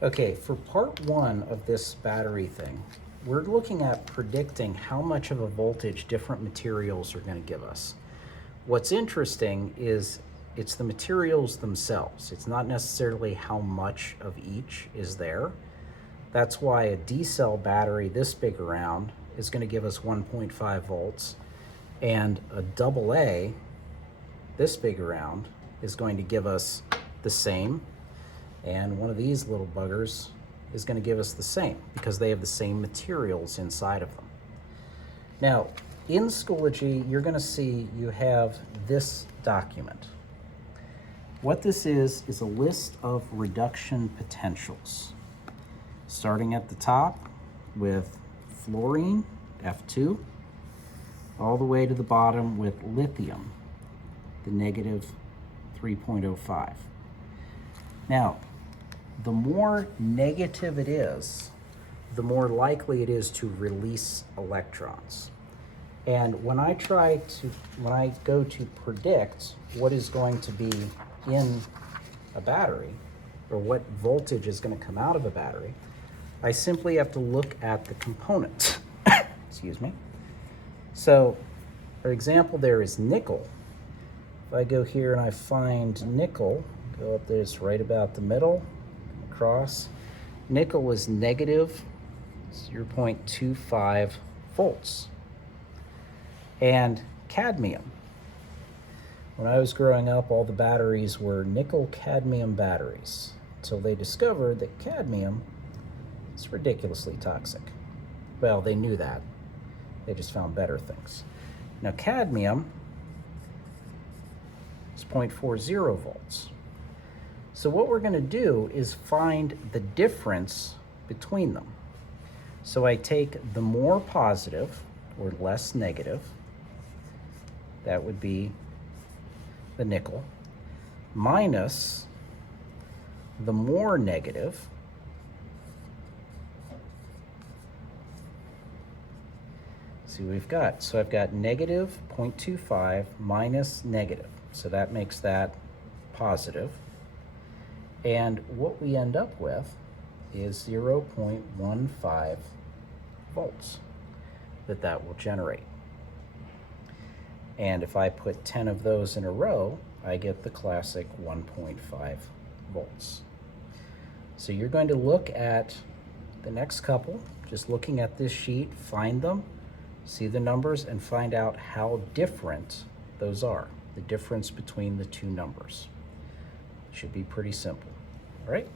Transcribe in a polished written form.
Okay, for part one of this battery thing, we're looking at predicting how much of a voltage different materials are going to give us. What's interesting is it's the materials themselves. It's not necessarily how much of each is there. That's why a D-cell battery this big around is going to give us 1.5 volts, and a AA this big around is going to give us the same, and one of these little buggers is going to give us the same because they have the same materials inside of them. Now, in Schoology, you're going to see you have this document. What this is a list of reduction potentials, starting at the top with fluorine, F2, all the way to the bottom with lithium, the negative 3.05. Now, the more negative it is, the more likely it is to release electrons. And when I go to predict what is going to be in a battery, or what voltage is going to come out of a battery, I simply have to look at the components. Excuse me. So, for example, there is nickel. If I go here and I find nickel, go up there, it's right about the middle, across. Nickel is negative 0.25 volts. And cadmium. When I was growing up, all the batteries were nickel-cadmium batteries, until they discovered that cadmium is ridiculously toxic. Well, they knew that. They just found better things. Now, cadmium is 0.40 volts. So what we're going to do is find the difference between them. So I take the more positive, or less negative, that would be the nickel, minus the more negative, see what we've got. So I've got negative 0.25 minus negative. So that makes that positive. And what we end up with is 0.15 volts that will generate. And if I put 10 of those in a row, I get the classic 1.5 volts. So you're going to look at the next couple, just looking at this sheet, find them, see the numbers, and find out how different those are, the difference between the two numbers. Should be pretty simple. All right?